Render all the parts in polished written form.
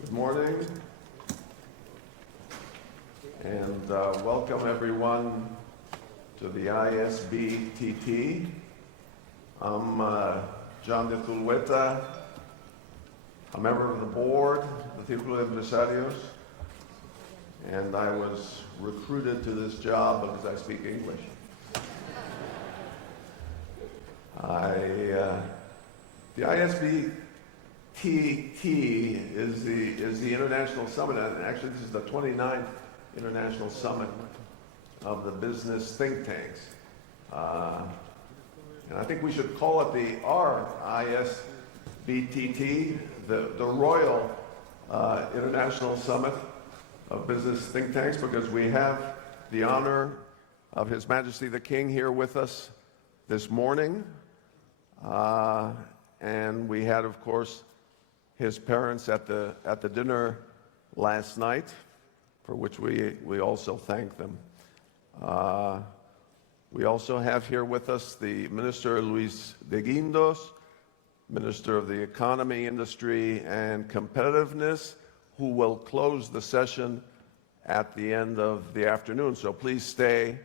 Good morning, and welcome everyone to the ISBTT. I'm John de Zulueta, a member of the board of the Círculo de Empresarios, and I was recruited to this job because I speak English. The ISBTT is the international summit, and actually this is the 29th international summit of the business think tanks. And I think we should call it the RISBTT, the Royal International Summit of Business Think Tanks, because we have the honor of His Majesty the King here with us this morning. And we had, of course, his parents at the dinner last night, for which we also thank them. We also have here with us the Minister Luis de Guindos, Minister of the Economy, Industry, and Competitiveness, who will close the session at the end of the afternoon. So please stay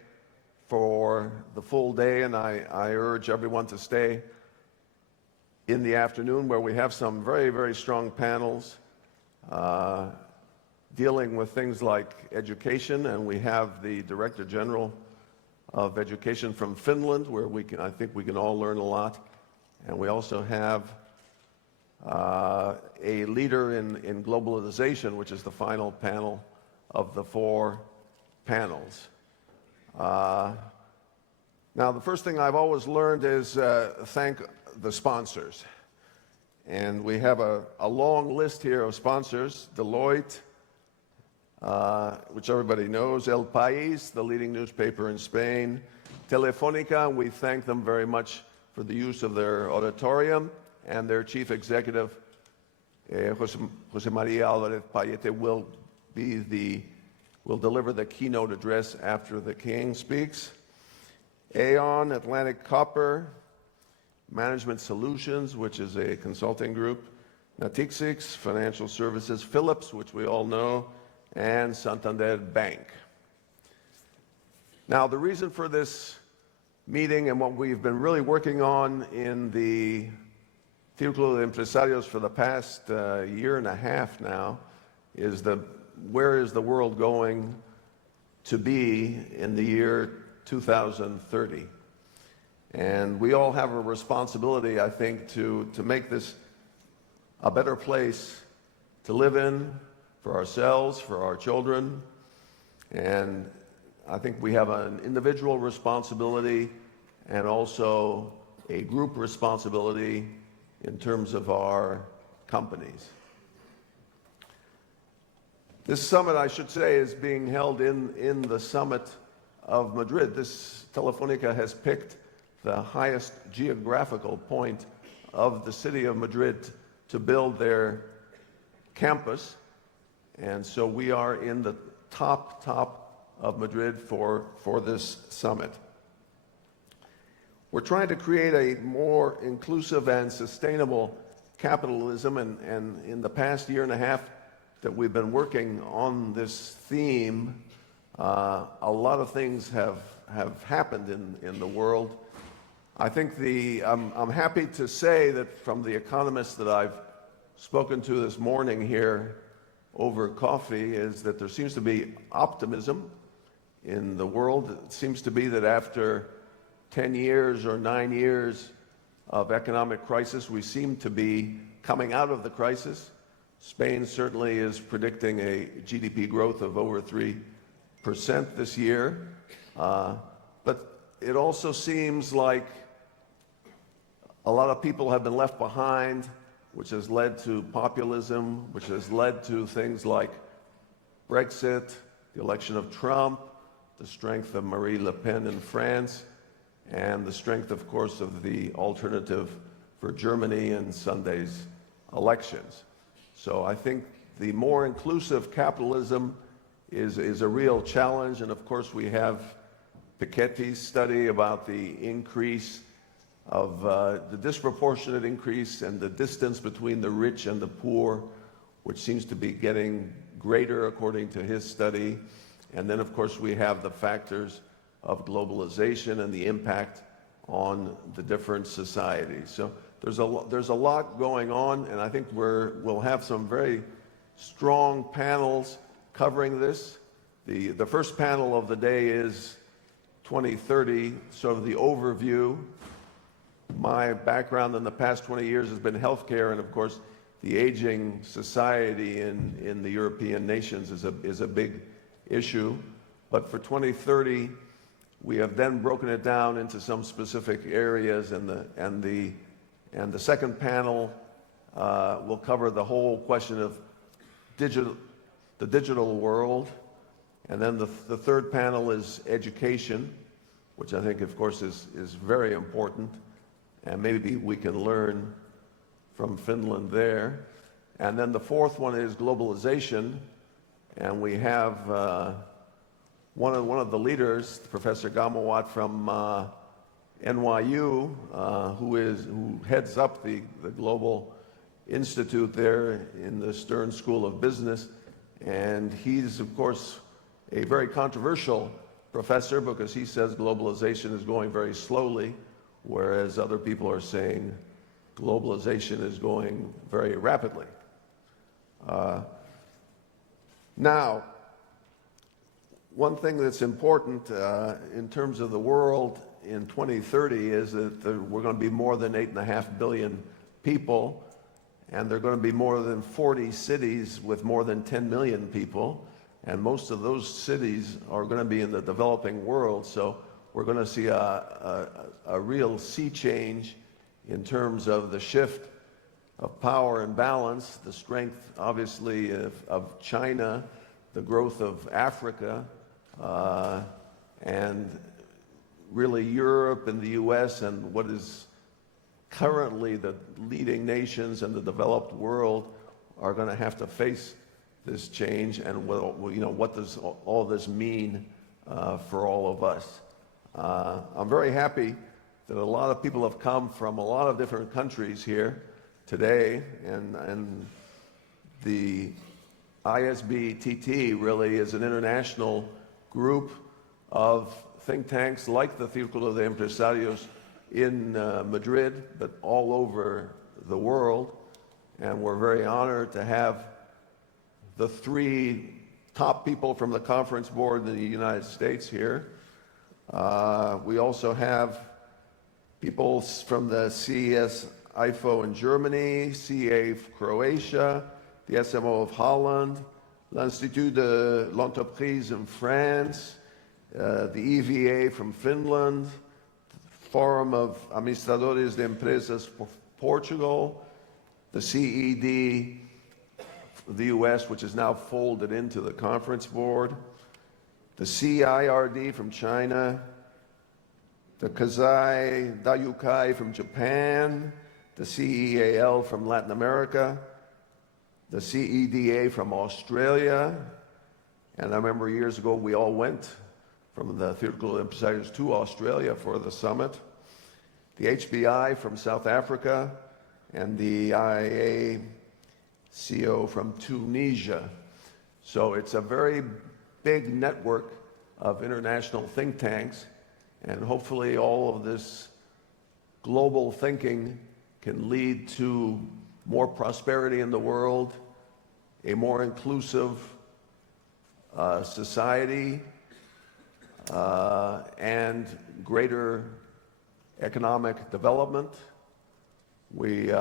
for the full day, and I urge everyone to stay in the afternoon, where we have some very, very strong panels dealing with things like education, and we have the Director General of Education from Finland, where I think we can all learn a lot. And we also have a leader in globalization, which is the final panel of the 4 panels. Now, the first thing I've always learned is thank the sponsors. And we have a long list here of sponsors: Deloitte, which everybody knows, El País, the leading newspaper in Spain, Telefónica, we thank them very much for the use of their auditorium, and their chief executive, José María Álvarez Payete, will deliver the keynote address after the King speaks. Aon, Atlantic Copper, Management Solutions, which is a consulting group, XXIX, Financial Services, Philips, which we all know, and Santander Bank. Now, the reason for this meeting and what we've been really working on in the Círculo de Empresarios for the past year and a half now is where is the world going to be in the year 2030? And we all have a responsibility, I think, to make this a better place to live in for ourselves, for our children. And I think we have an individual responsibility and also a group responsibility in terms of our companies. This summit, I should say, is being held in the summit of Madrid. Telefónica has picked the highest geographical point of the city of Madrid to build their campus. And so we are in the top of Madrid for this summit. we're trying to create a more inclusive and sustainable capitalism, and in the past year and a half that we've been working on this theme, a lot of things have happened in the world. I think I'm happy to say that from the economists that I've spoken to this morning here over coffee is that there seems to be optimism in the world. It seems to be that after 10 years or 9 years of economic crisis, we seem to be coming out of the crisis. Spain certainly is predicting a GDP growth of over 3% this year. But it also seems like a lot of people have been left behind, which has led to populism, which has led to things like Brexit, the election of Trump, the strength of Marine Le Pen in France, and the strength, of course, of the alternative for Germany in Sunday's elections. So I think the more inclusive capitalism is a real challenge, and of course we have Piketty's study about the increase of the disproportionate increase and the distance between the rich and the poor, which seems to be getting greater according to his study. And then, of course, we have the factors of globalization and the impact on the different societies. So there's a lot going on, and I think we'll have some very strong panels covering this. The first panel of the day is 2030, sort of the overview. My background in the past 20 years has been healthcare, and of course, the aging society in the European nations is a big issue. But for 2030, we have then broken it down into some specific areas, and the second panel will cover the whole question of the digital world, and then the third panel is education, which I think, of course, is very important. And maybe we can learn from Finland there. And then the fourth one is globalization. And we have one of the leaders, Professor Gamawat from NYU, who heads up the Global Institute there in the Stern School of Business. And he's, of course, a very controversial professor because he says globalization is going very slowly, whereas other people are saying globalization is going very rapidly. Now, one thing that's important in terms of the world in 2030 is that we're going to be more than 8.5 billion people, and there are going to be more than 40 cities with more than 10 million people, and most of those cities are going to be in the developing world. So we're going to see a real sea change in terms of the shift of power and balance, the strength, obviously, of China, the growth of Africa, and really Europe and the US and what is currently the leading nations in the developed world are going to have to face this change, and what does all this mean for all of us. I'm very happy that a lot of people have come from a lot of different countries here today, and the ISBTT really is an international group of think tanks like the Círculo de Empresariales in Madrid, but all over the world. And we're very honored to have the three top people from the conference board in the United States here. We also have people from the CES IFO in Germany, CA Croatia, the SMO of Holland, l'Institut de l'Entreprise in France, the EVA from Finland, Forum of Administradores de Empresas for Portugal, the CED of the US, which is now folded into the conference board, the CIRD from China, the Kazai Dayukai from Japan, the CEAL from Latin America, the CEDA from Australia, and I remember years ago we all went from the Círculo de Empresarios to Australia for the summit, the HBI from South Africa, and the IAA CEO from Tunisia. So it's a very big network of international think tanks, and hopefully all of this global thinking can lead to more prosperity in the world, a more inclusive society, and greater economic development. We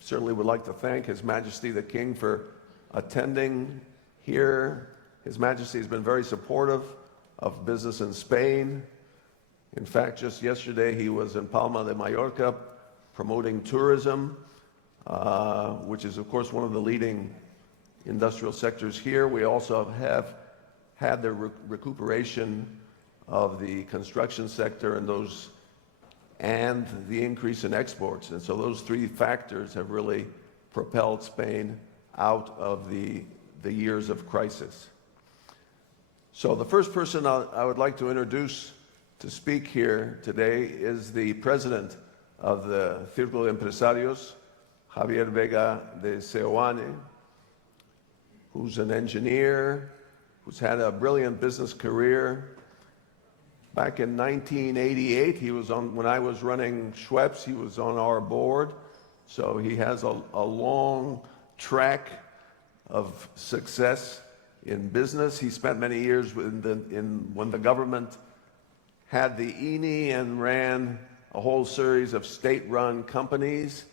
certainly would like to thank His Majesty the King for attending here. His Majesty has been very supportive of business in Spain. In fact, just yesterday he was in Palma de Mallorca promoting tourism, which is of course one of the leading industrial sectors here. We also have had the recuperation of the construction sector and the increase in exports. And so those three factors have really propelled Spain out of the years of crisis. So the first person I would like to introduce to speak here today is the president of the Círculo de Empresarios, Javier Vega de Seoane, who's an engineer, who's had a brilliant business career. Back in 1988, when I was running Schweppes, he was on our board. So he has a long track of success in business. He spent many years when the government had the INI and ran a whole series of state-run companies.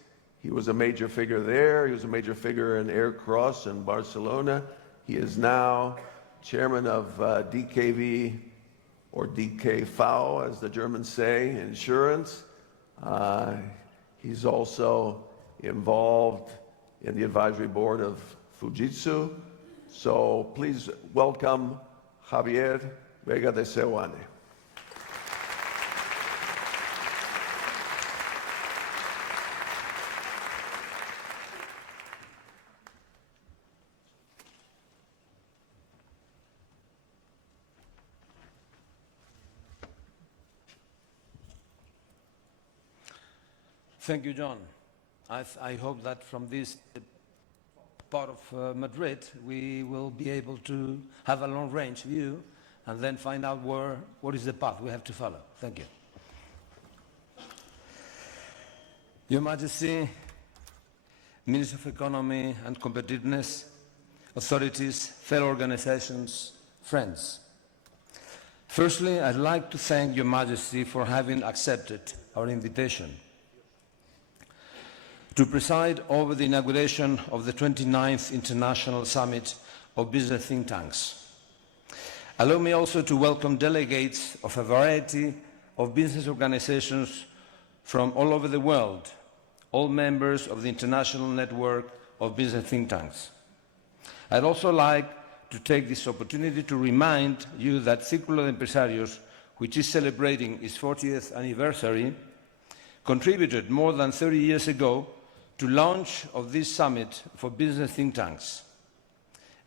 He was a major figure there. He was a major figure in Air Cross in Barcelona. He is now chairman of DKV, or DKV, as the Germans say, insurance. He's also involved in the advisory board of Fujitsu. So please welcome Javier Vega de Seoane. Thank you, John. I hope that from this part of Madrid, we will be able to have a long-range view and then find out what is the path we have to follow. Thank you. Your Majesty, Minister of Economy and Competitiveness, authorities, fellow organizations, friends. Firstly, I'd like to thank Your Majesty for having accepted our invitation to preside over the inauguration of the 29th International Summit of Business Think Tanks. Allow me also to welcome delegates of a variety of business organizations from all over the world, all members of the International Network of Business Think Tanks. I'd also like to take this opportunity to remind you that Círculo de Empresarios, which is celebrating its 40th anniversary, contributed more than 30 years ago to launch of this summit for business think tanks,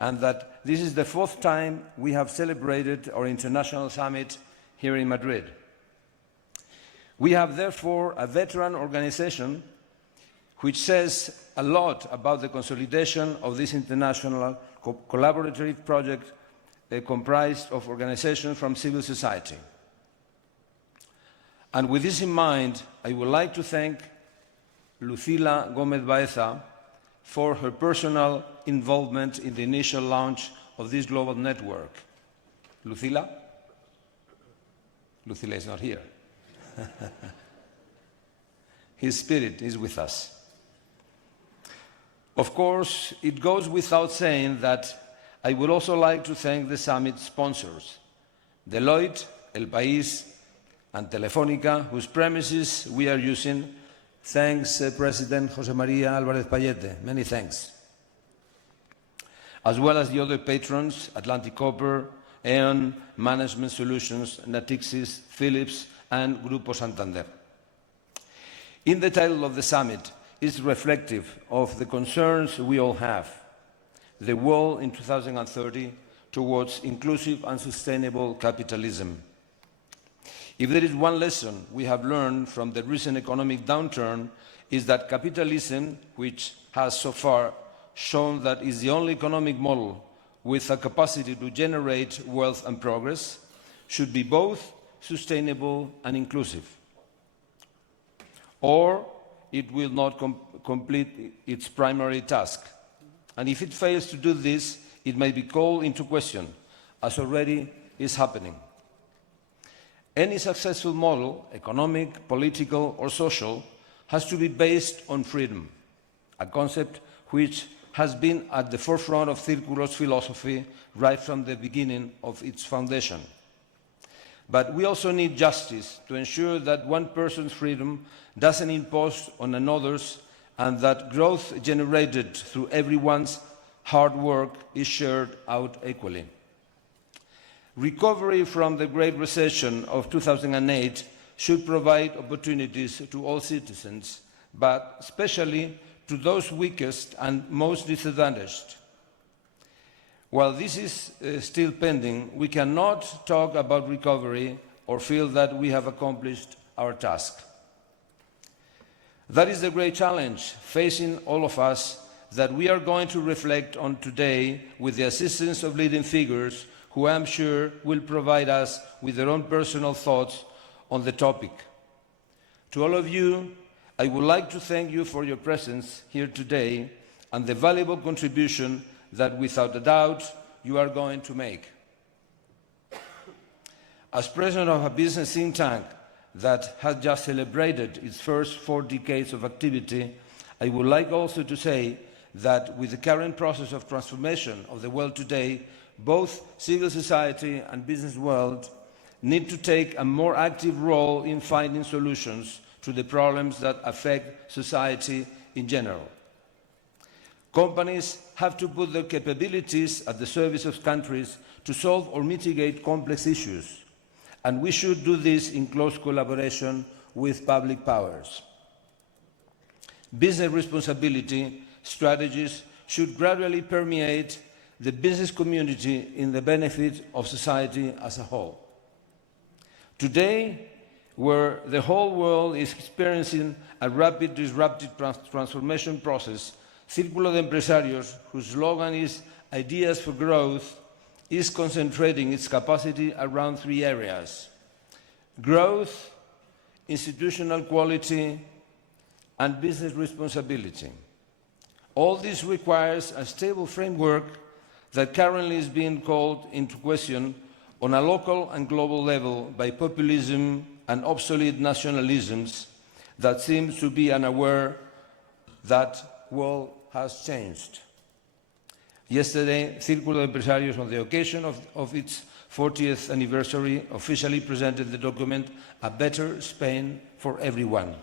and that this is the fourth time we have celebrated our international summit here in Madrid. We have therefore a veteran organization which says a lot about the consolidation of this international collaborative project comprised of organizations from civil society. And with this in mind, I would like to thank Lucila Gómez Baeza for her personal involvement in the initial launch of this global network. Lucila? Lucila is not here. His spirit is with us. Of course, it goes without saying that I would also like to thank the summit sponsors, Deloitte, El País, and Telefónica, whose premises we are using. Thanks, President José María Álvarez Payete. Many thanks. As well as the other patrons, Atlantic Copper, Aon, Management Solutions, Natixis, Philips, and Grupo Santander. In the title of the summit is reflective of the concerns we all have. The world in 2030 towards inclusive and sustainable capitalism. If there is one lesson we have learned from the recent economic downturn, is that capitalism, which has so far shown that is the only economic model with a capacity to generate wealth and progress, should be both sustainable and inclusive. Or it will not complete its primary task. And if it fails to do this, it may be called into question, as already is happening. Any successful model, economic, political, or social, has to be based on freedom, a concept which has been at the forefront of Círculo's philosophy right from the beginning of its foundation. But we also need justice to ensure that one person's freedom doesn't impose on another's, and that growth generated through everyone's hard work is shared out equally. Recovery from the Great Recession of 2008 should provide opportunities to all citizens, but especially to those weakest and most disadvantaged. While this is still pending, we cannot talk about recovery or feel that we have accomplished our task. That is the great challenge facing all of us that we are going to reflect on today with the assistance of leading figures who I am sure will provide us with their own personal thoughts on the topic. To all of you, I would like to thank you for your presence here today and the valuable contribution that without a doubt you are going to make. As president of a business think tank that has just celebrated its first 4 decades of activity, I would like also to say that with the current process of transformation of the world today, both civil society and business world need to take a more active role in finding solutions to the problems that affect society in general. Companies have to put their capabilities at the service of countries to solve or mitigate complex issues, and we should do this in close collaboration with public powers. Business responsibility strategies should gradually permeate the business community in the benefit of society as a whole. Today, where the whole world is experiencing a rapid disruptive transformation process, Círculo de Empresarios, whose slogan is Ideas for Growth, is concentrating its capacity around 3 areas: growth, institutional quality, and business responsibility. All this requires a stable framework that currently is being called into question on a local and global level by populism and obsolete nationalisms that seems to be unaware that world has changed. Yesterday, Círculo de Empresarios, on the occasion of its 40th anniversary, officially presented the document A Better Spain for Everyone.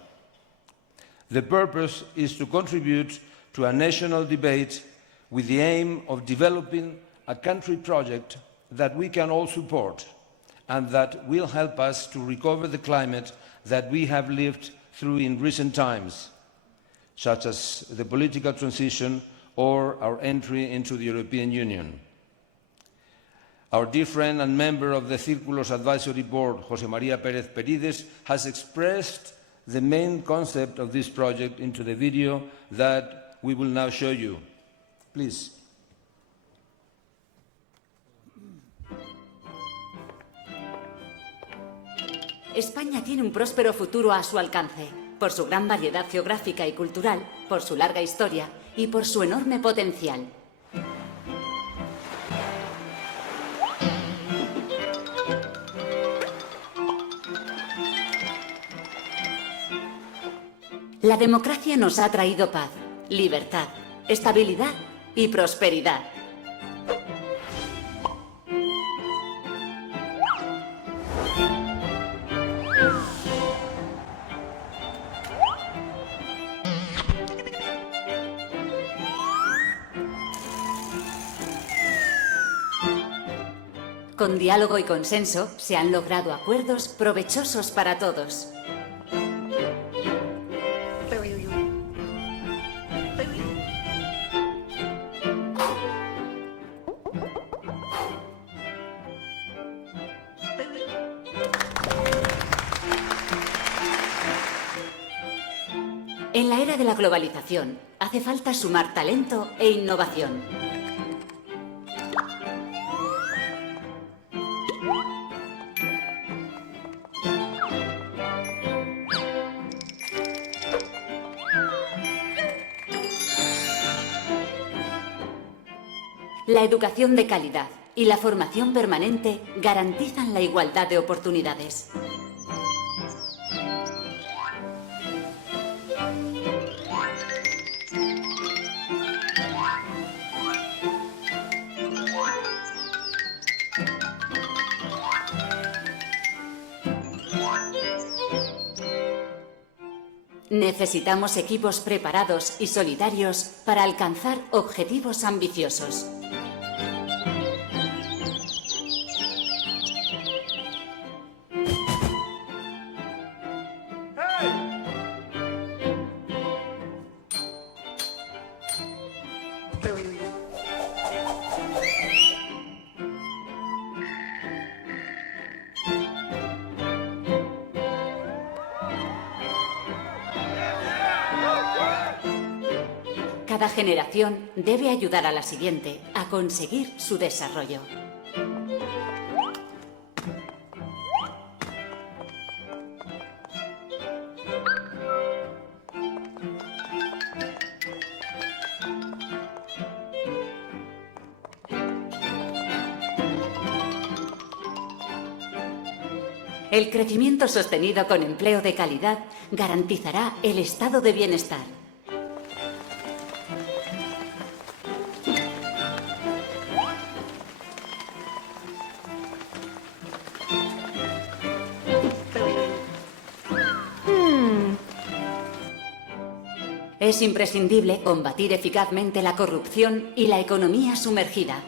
The purpose is to contribute to a national debate with the aim of developing a country project that we can all support and that will help us to recover the climate that we have lived through in recent times, such as the political transition or our entry into the European Union. Our dear friend and member of the Círculo's Advisory Board, José María Pérez Perides, has expressed the main concept of this project into the video that we will now show you. Please. España tiene un próspero futuro a su alcance, por su gran variedad geográfica y cultural, por su larga historia y por su enorme potencial. La democracia nos ha traído paz, libertad, estabilidad y prosperidad. Con diálogo y consenso se han logrado acuerdos provechosos para todos. En la era de la globalización, hace falta sumar talento e innovación. La educación de calidad y la formación permanente garantizan la igualdad de oportunidades. Necesitamos equipos preparados y solidarios para alcanzar objetivos ambiciosos. Cada generación debe ayudar a la siguiente a conseguir su desarrollo. El crecimiento sostenido con empleo de calidad garantizará el estado de bienestar. Es imprescindible combatir eficazmente la corrupción y la economía sumergida.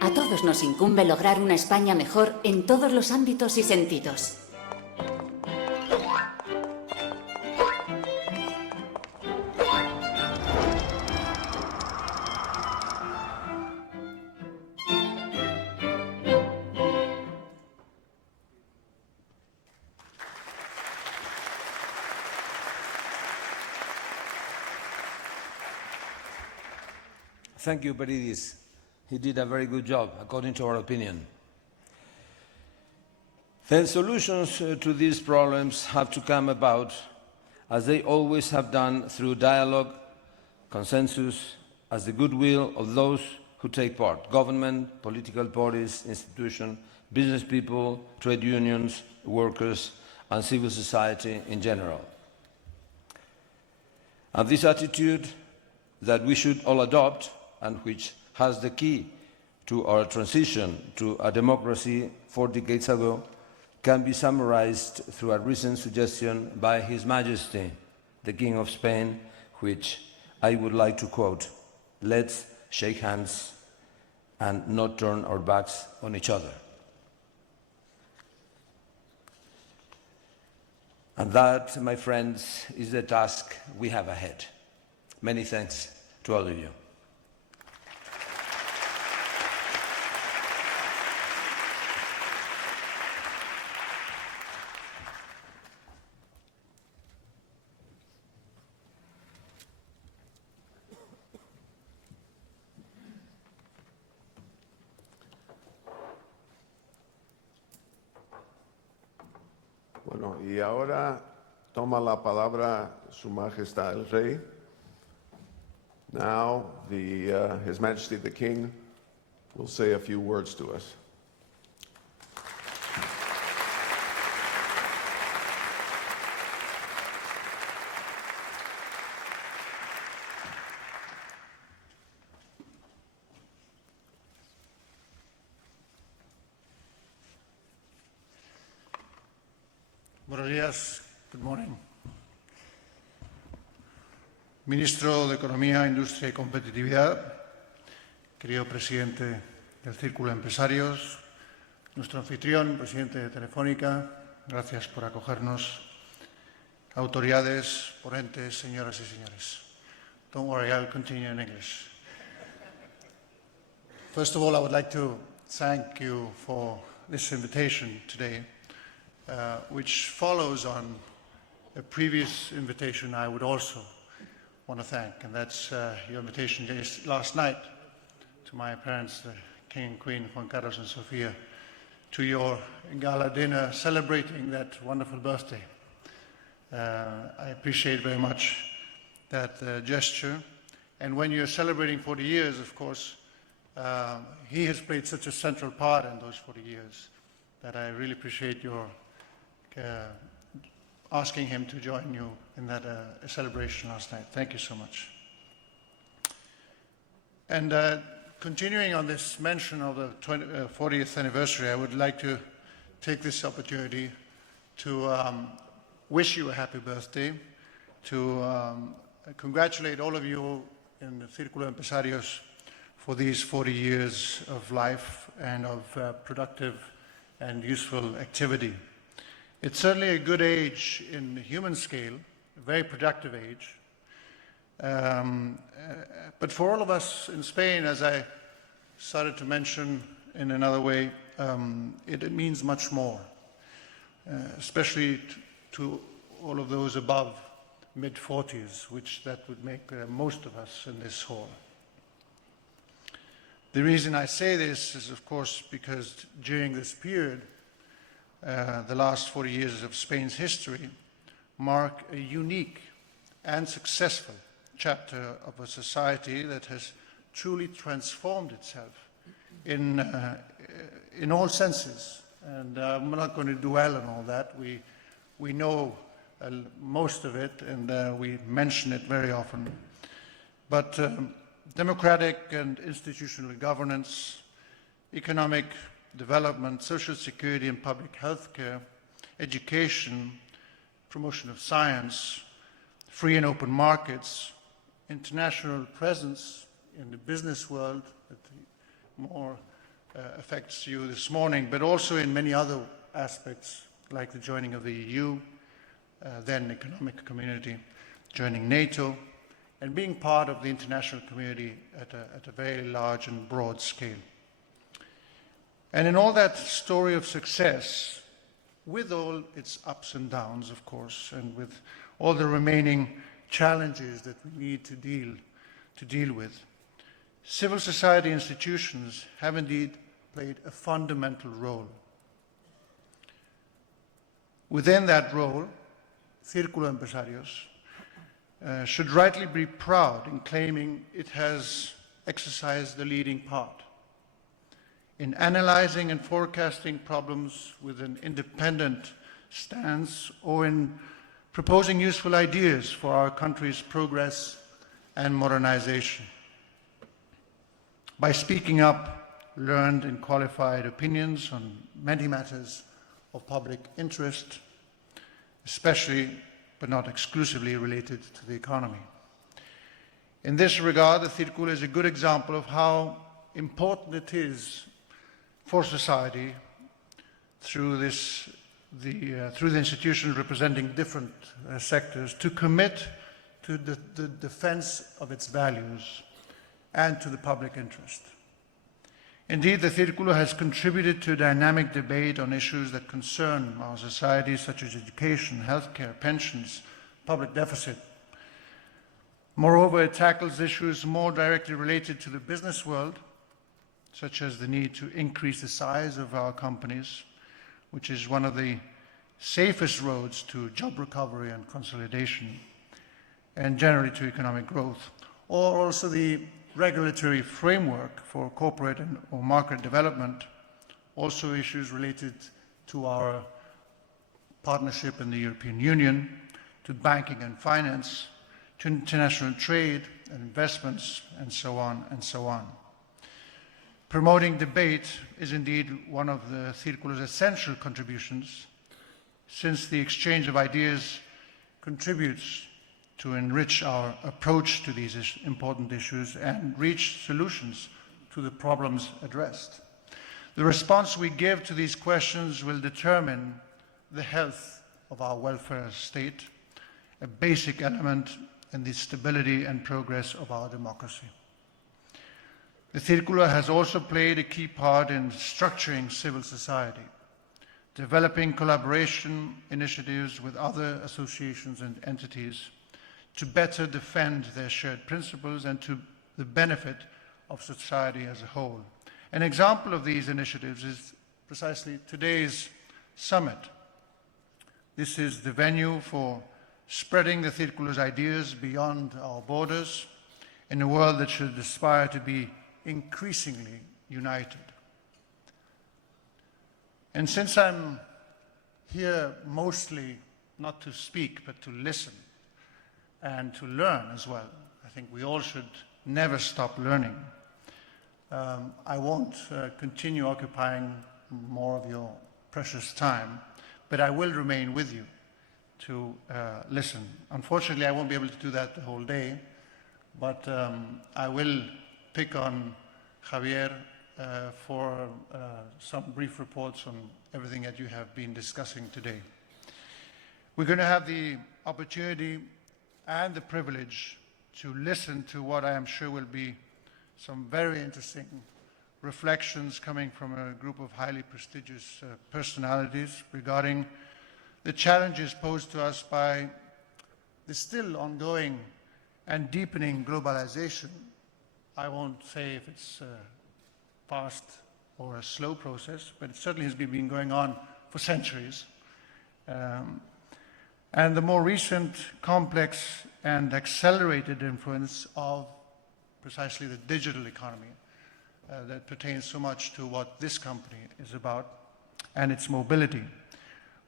A todos nos incumbe lograr una España mejor en todos los ámbitos y sentidos. Thank you, Peridis. He did a very good job, according to our opinion. The solutions to these problems have to come about, as they always have done, through dialogue, consensus, as the goodwill of those who take part: government, political parties, institutions, business people, trade unions, workers, and civil society in general. And this attitude that we should all adopt, and which has the key to our transition to a democracy 4 decades ago, can be summarized through a recent suggestion by His Majesty, the King of Spain, which I would like to quote: "Let's shake hands and not turn our backs on each other." And that, my friends, is the task we have ahead. Many thanks to all of you. Bueno, y ahora toma la palabra Su Majestad el Rey. Now, His Majesty the King will say a few words to us. Buenos días. Good morning. Ministro de Economía, Industria y Competitividad, querido presidente del Círculo de Empresarios, nuestro anfitrión, presidente de Telefónica, gracias por acogernos, autoridades, ponentes, señoras y señores. Don't worry, I'll continue in English. First of all, I would like to thank you for this invitation today, which follows on a previous invitation I would also want to thank, and that's your invitation last night to my parents, the King and Queen, Juan Carlos and Sofia, to your gala dinner celebrating that wonderful birthday. I appreciate very much that gesture. And when you're celebrating 40 years, of course, he has played such a central part in those 40 years that I really appreciate your asking him to join you in that celebration last night. Thank you so much. And continuing on this mention of the 40th anniversary, I would like to take this opportunity to wish you a happy birthday, to congratulate all of you in the Círculo de Empresarios for these 40 years of life and of productive and useful activity. It's certainly a good age in the human scale, a very productive age. But for all of us in Spain, as I started to mention in another way, it means much more, especially to all of those above mid-40s, which that would make most of us in this hall. The reason I say this is, of course, because during this period, the last 40 years of Spain's history mark a unique and successful chapter of a society that has truly transformed itself in all senses. And I'm not going to dwell on all that. We know most of it, and we mention it very often. But democratic and institutional governance, economic development, social security and public health care, education, promotion of science, free and open markets, international presence in the business world that more affects you this morning, but also in many other aspects like the joining of the EU, then economic community, joining NATO, and being part of the international community at a very large and broad scale. And in all that story of success, with all its ups and downs, of course, and with all the remaining challenges that we need to deal with, civil society institutions have indeed played a fundamental role. Within that role, Círculo de Empresarios should rightly be proud in claiming it has exercised the leading part in analyzing and forecasting problems with an independent stance, or in proposing useful ideas for our country's progress and modernization. By speaking up learned and qualified opinions on many matters of public interest, especially but not exclusively related to the economy. In this regard, the Círculo is a good example of how important it is for society through the institutions representing different sectors to commit to the defense of its values and to the public interest. Indeed, the Círculo has contributed to a dynamic debate on issues that concern our society, such as education, healthcare, pensions, public deficit. Moreover, it tackles issues more directly related to the business world, such as the need to increase the size of our companies, which is one of the safest roads to job recovery and consolidation, and generally to economic growth, or also the regulatory framework for corporate or market development, also issues related to our partnership in the European Union, to banking and finance, to international trade and investments, and so on and so on. Promoting debate is indeed one of the Círculo's essential contributions, since the exchange of ideas contributes to enrich our approach to these important issues and reach solutions to the problems addressed. The response we give to these questions will determine the health of our welfare state, a basic element in the stability and progress of our democracy. The Círculo has also played a key part in structuring civil society, developing collaboration initiatives with other associations and entities to better defend their shared principles and to the benefit of society as a whole. An example of these initiatives is precisely today's summit. This is the venue for spreading the Círculo's ideas beyond our borders in a world that should aspire to be increasingly united. And since I'm here mostly not to speak but to listen and to learn as well, I think we all should never stop learning. I won't continue occupying more of your precious time, but I will remain with you to listen. Unfortunately, I won't be able to do that the whole day, but I will pick on Javier for some brief reports on everything that you have been discussing today. We're going to have the opportunity and the privilege to listen to what I am sure will be some very interesting reflections coming from a group of highly prestigious personalities regarding the challenges posed to us by the still ongoing and deepening globalization. I won't say if it's a fast or a slow process, but it certainly has been going on for centuries. And the more recent, complex and accelerated influence of precisely the digital economy that pertains so much to what this company is about and its mobility.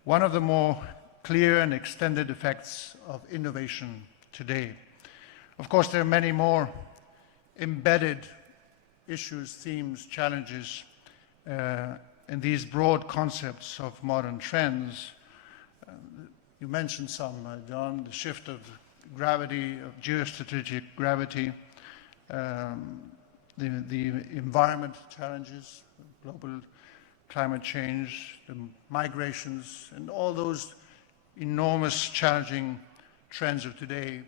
One of the more clear and extended effects of innovation today. Of course, there are many more embedded issues, themes, challenges in these broad concepts of modern trends. You mentioned some, John, the shift of gravity, of geostrategic gravity, the environment challenges, global climate change, the migrations, and all those enormous challenging trends of today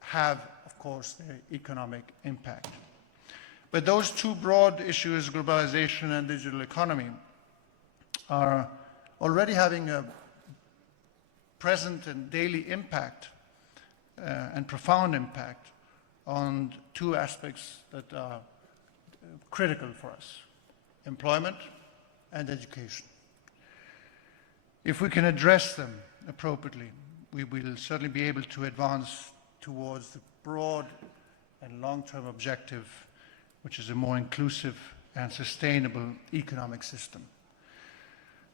have, of course, their economic impact. But those two broad issues, globalization and digital economy, are already having a present and daily impact and profound impact on two aspects that are critical for us: employment and education. If we can address them appropriately, we will certainly be able to advance towards the broad and long-term objective, which is a more inclusive and sustainable economic system.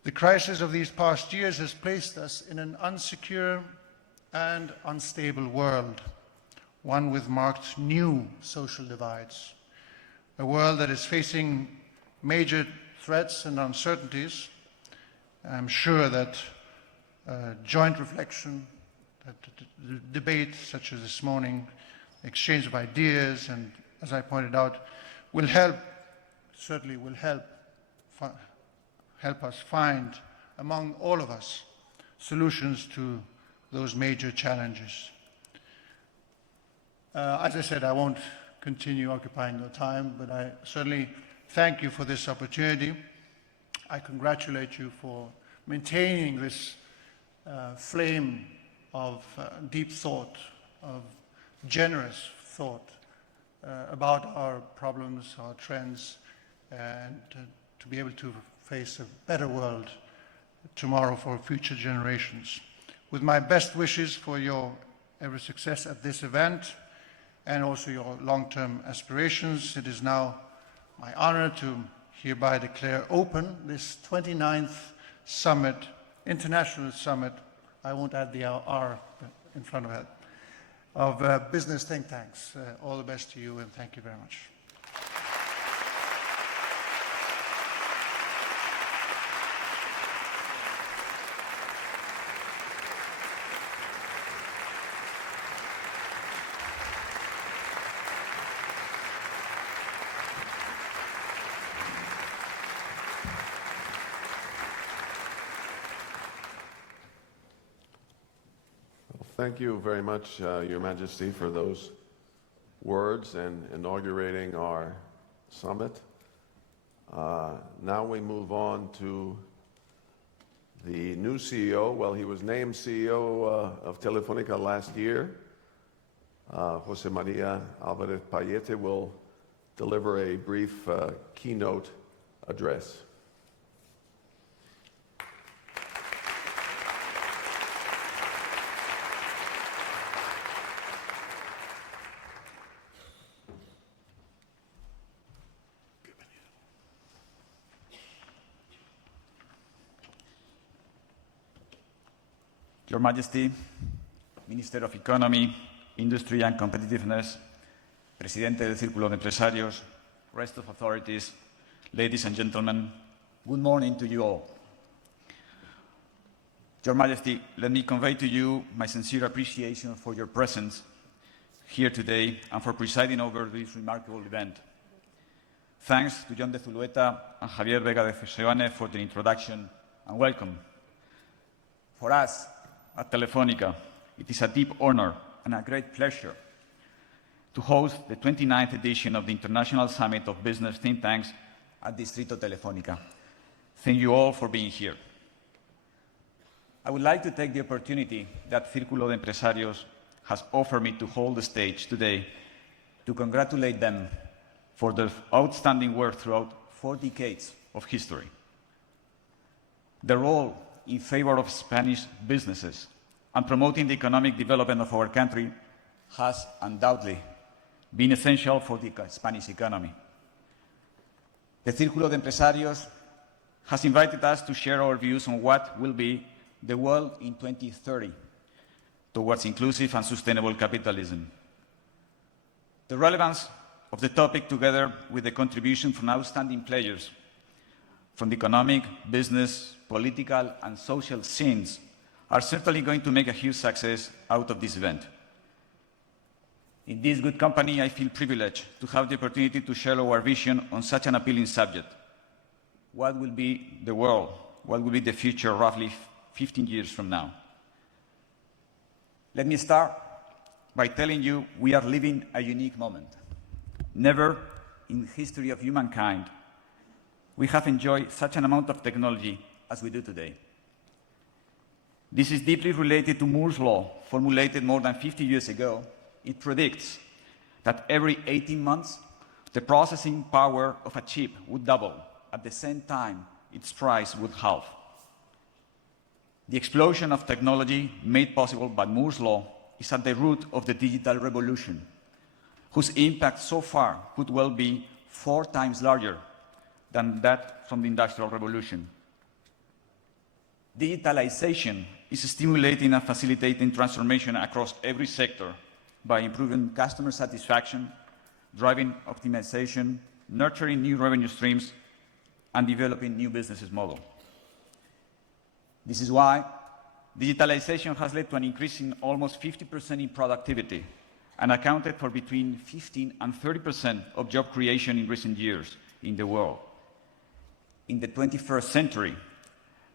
The crisis of these past years has placed us in an unsecure and unstable world, one with marked new social divides, a world that is facing major threats and uncertainties. I'm sure that joint reflection, that debate such as this morning, exchange of ideas, and as I pointed out, will help, certainly will help us find, among all of us, solutions to those major challenges. As I said, I won't continue occupying your time, but I certainly thank you for this opportunity. I congratulate you for maintaining this flame of deep thought, of generous thought about our problems, our trends, and to be able to face a better world tomorrow for future generations. With my best wishes for your every success at this event and also your long-term aspirations, it is now my honor to hereby declare open this 29th summit, International Summit, I won't add the R in front of it, of business think tanks. All the best to you, and thank you very much. Thank you very much, Your Majesty, for those words and inaugurating our summit. Now we move on to the new CEO. Well, he was named CEO of Telefónica last year. Jose Maria Alvarez Payete will deliver a brief keynote address. Your Majesty, Minister of Economy, Industry and Competitiveness, Presidente del Círculo de Empresarios, rest of authorities, ladies and gentlemen, good morning to you all. Your Majesty, let me convey to you my sincere appreciation for your presence here today and for presiding over this remarkable event. Thanks to John de Zulueta and Javier Vega de Seoane for the introduction and welcome. For us, at Telefónica, it is a deep honor and a great pleasure to host the 29th edition of the International Summit of Business Think Tanks at Distrito Telefónica. Thank you all for being here. I would like to take the opportunity that Círculo de Empresarios has offered me to hold the stage today to congratulate them for their outstanding work throughout 4 decades of history. Their role in favor of Spanish businesses and promoting the economic development of our country has undoubtedly been essential for the Spanish economy. The Círculo de Empresarios has invited us to share our views on what will be the world in 2030 towards inclusive and sustainable capitalism. The relevance of the topic, together with the contribution from outstanding players from the economic, business, political and social scenes, are certainly going to make a huge success out of this event. In this good company, I feel privileged to have the opportunity to share our vision on such an appealing subject. What will be the world? What will be the future roughly 15 years from now? Let me start by telling you we are living a unique moment. Never in the history of humankind we have enjoyed such an amount of technology as we do today. This is deeply related to Moore's law, formulated more than 50 years ago. It predicts that every 18 months, the processing power of a chip would double. At the same time, its price would halve. The explosion of technology made possible by Moore's law is at the root of the digital revolution, whose impact so far could well be 4 times larger than that from the Industrial Revolution. Digitalization is stimulating and facilitating transformation across every sector by improving customer satisfaction, driving optimization, nurturing new revenue streams, and developing new business models. This is why digitalization has led to an increase in almost 50% in productivity and accounted for between 15 and 30% of job creation in recent years in the world. In the 21st century,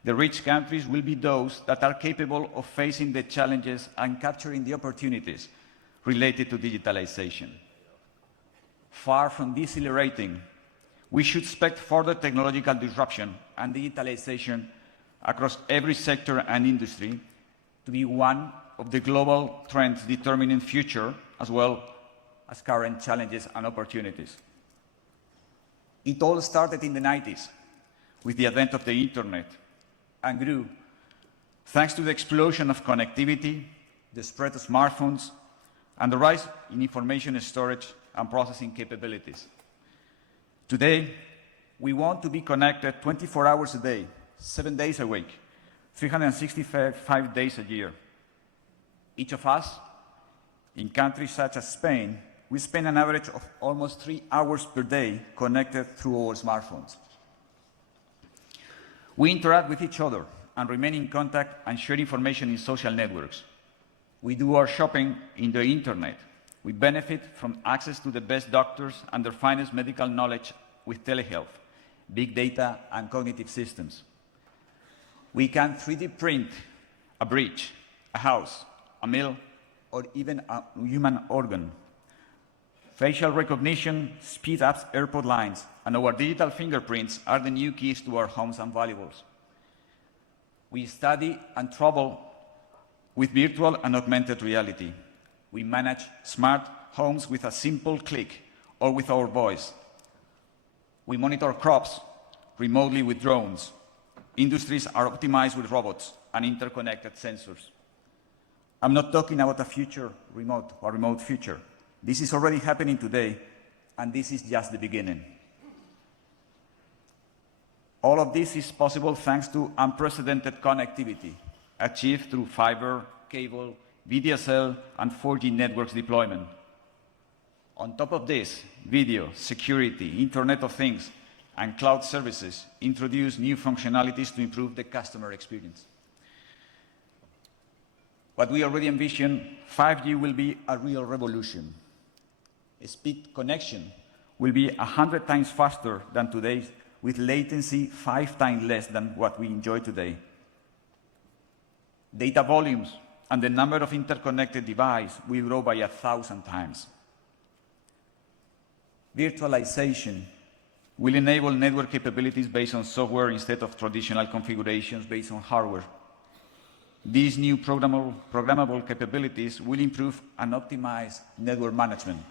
the rich countries will be those that are capable of facing the challenges and capturing the opportunities related to digitalization. Far from decelerating, we should expect further technological disruption and digitalization across every sector and industry to be one of the global trends determining future as well as current challenges and opportunities. It all started in the 90s with the advent of the Internet and grew thanks to the explosion of connectivity, the spread of smartphones, and the rise in information storage and processing capabilities. Today, we want to be connected 24 hours a day, 7 days a week, 365 days a year. Each of us, in countries such as Spain, we spend an average of almost 3 hours per day connected through our smartphones. We interact with each other and remain in contact and share information in social networks. We do our shopping in the internet. We benefit from access to the best doctors and their finest medical knowledge with telehealth, big data, and cognitive systems. We can 3D print a bridge, a house, a meal, or even a human organ. Facial recognition speeds up airport lines, and our digital fingerprints are the new keys to our homes and valuables. We study and travel with virtual and augmented reality. We manage smart homes with a simple click or with our voice. We monitor crops remotely with drones. Industries are optimized with robots and interconnected sensors. I'm not talking about a future remote future. This is already happening today, and this is just the beginning. All of this is possible thanks to unprecedented connectivity achieved through fiber, cable, VDSL, and 4G networks deployment. On top of this, video, security, Internet of Things, and cloud services introduce new functionalities to improve the customer experience. But we already envision 5G will be a real revolution. Speed connection will be 100 times faster than today's, with latency 5 times less than what we enjoy today. Data volumes and the number of interconnected devices will grow by 1,000 times. Virtualization will enable network capabilities based on software instead of traditional configurations based on hardware. These new programmable capabilities will improve and optimize network management.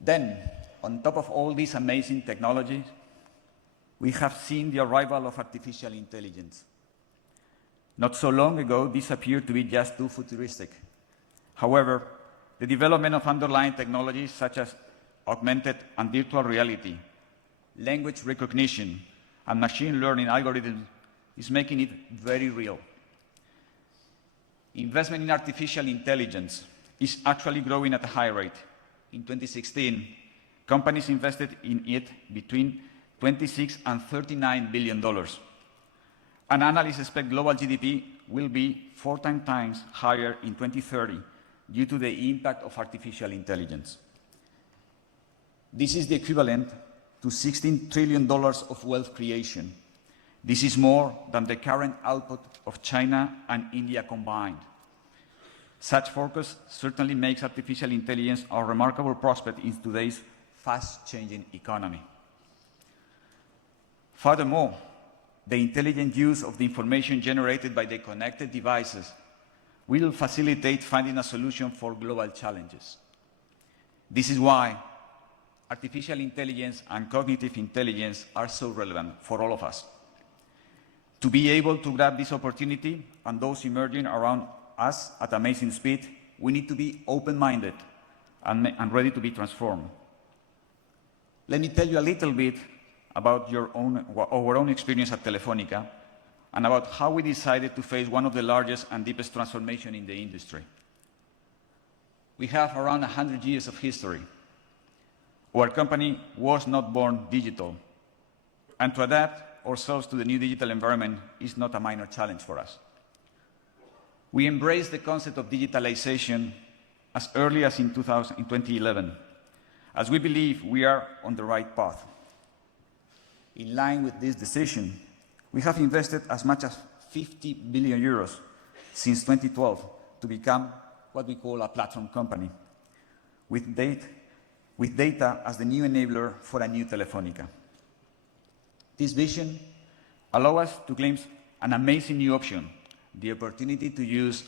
Then, on top of all these amazing technologies, we have seen the arrival of artificial intelligence. Not so long ago, this appeared to be just too futuristic. However, the development of underlying technologies such as augmented and virtual reality, language recognition, and machine learning algorithms is making it very real. Investment in artificial intelligence is actually growing at a high rate. In 2016, companies invested in it between $26 and $39 billion. And analysts expect global GDP will be 14 times higher in 2030 due to the impact of artificial intelligence. This is the equivalent to $16 trillion of wealth creation. This is more than the current output of China and India combined. Such focus certainly makes artificial intelligence a remarkable prospect in today's fast-changing economy. Furthermore, the intelligent use of the information generated by the connected devices will facilitate finding a solution for global challenges. This is why artificial intelligence and cognitive intelligence are so relevant for all of us. To be able to grab this opportunity and those emerging around us at amazing speed, we need to be open-minded and ready to be transformed. Let me tell you a little bit about our own experience at Telefónica and about how we decided to face one of the largest and deepest transformations in the industry. We have around 100 years of history. Our company was not born digital, and to adapt ourselves to the new digital environment is not a minor challenge for us. We embraced the concept of digitalization as early as in 2011, as we believe we are on the right path. In line with this decision, we have invested as much as 50 billion euros since 2012 to become what we call a platform company, with data as the new enabler for a new Telefónica. This vision allows us to glimpse an amazing new option, the opportunity to use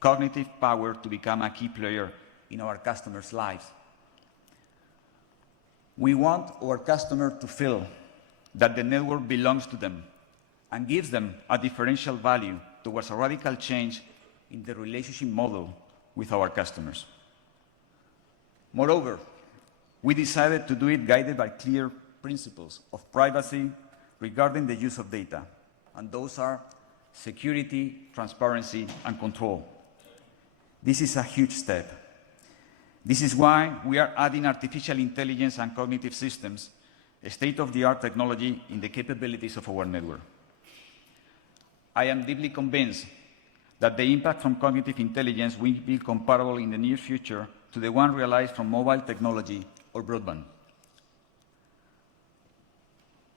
cognitive power to become a key player in our customers' lives. We want our customer to feel that the network belongs to them and gives them a differential value towards a radical change in the relationship model with our customers. Moreover, we decided to do it guided by clear principles of privacy regarding the use of data, and those are security, transparency, and control. This is a huge step. This is why we are adding artificial intelligence and cognitive systems, a state-of-the-art technology in the capabilities of our network. I am deeply convinced that the impact from cognitive intelligence will be comparable in the near future to the one realized from mobile technology or broadband.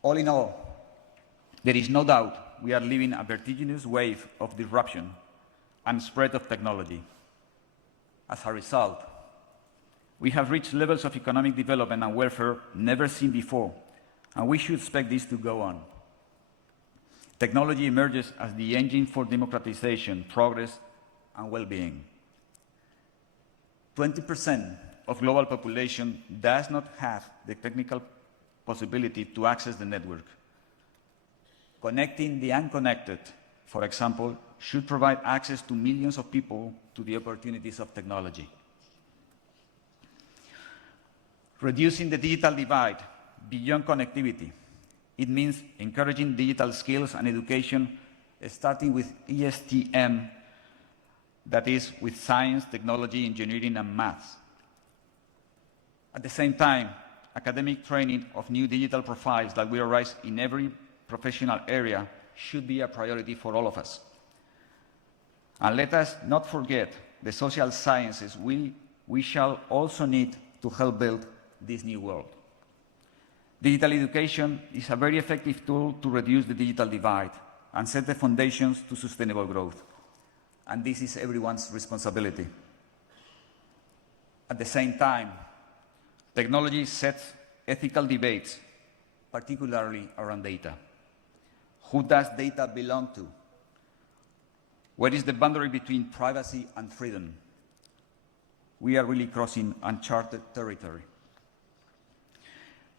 All in all, there is no doubt we are living a vertiginous wave of disruption and spread of technology. As a result, we have reached levels of economic development and welfare never seen before, and we should expect this to go on. Technology emerges as the engine for democratization, progress, and well-being. 20% of global population does not have the technical possibility to access the network. Connecting the unconnected, for example, should provide access to millions of people to the opportunities of technology. Reducing the digital divide beyond connectivity. It means encouraging digital skills and education, starting with ESTM, that is, with science, technology, engineering, and maths. At the same time, academic training of new digital profiles that will arise in every professional area should be a priority for all of us. And let us not forget the social sciences we shall also need to help build this new world. Digital education is a very effective tool to reduce the digital divide and set the foundations to sustainable growth. And this is everyone's responsibility. At the same time, technology sets ethical debates, particularly around data. Who does data belong to? Where is the boundary between privacy and freedom? We are really crossing uncharted territory.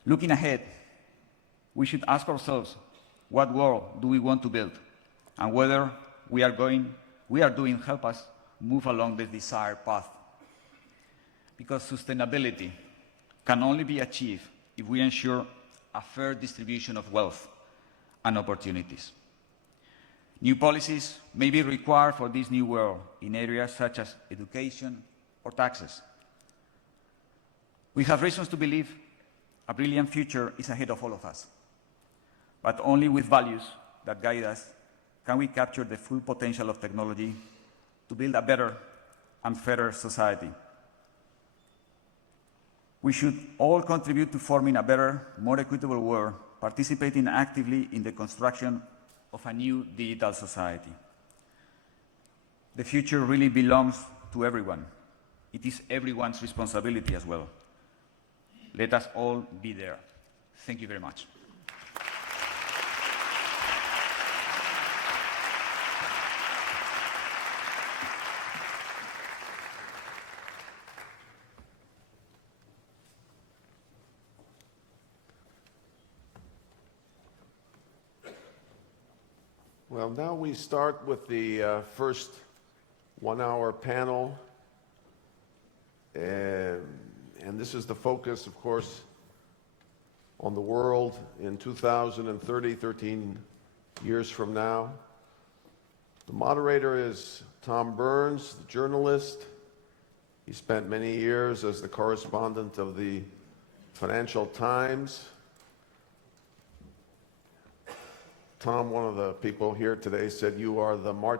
Looking ahead, we should ask ourselves, what world do we want to build? And whether we are doing help us move along the desired path. Because sustainability can only be achieved if we ensure a fair distribution of wealth and opportunities. New policies may be required for this new world in areas such as education or taxes. We have reasons to believe a brilliant future is ahead of all of us. But only with values that guide us can we capture the full potential of technology to build a better and fairer society. We should all contribute to forming a better, more equitable world, participating actively in the construction of a new digital society. The future really belongs to everyone. It is everyone's responsibility as well. Let us all be there. Thank you very much. Well, now we start with the first one-hour panel. And this is the focus, of course, on the world in 2030, 13 years from now. The moderator is Tom Burns, the journalist. He spent many years as the correspondent of the Financial Times. Tom, one of the people here today, said you are the Martin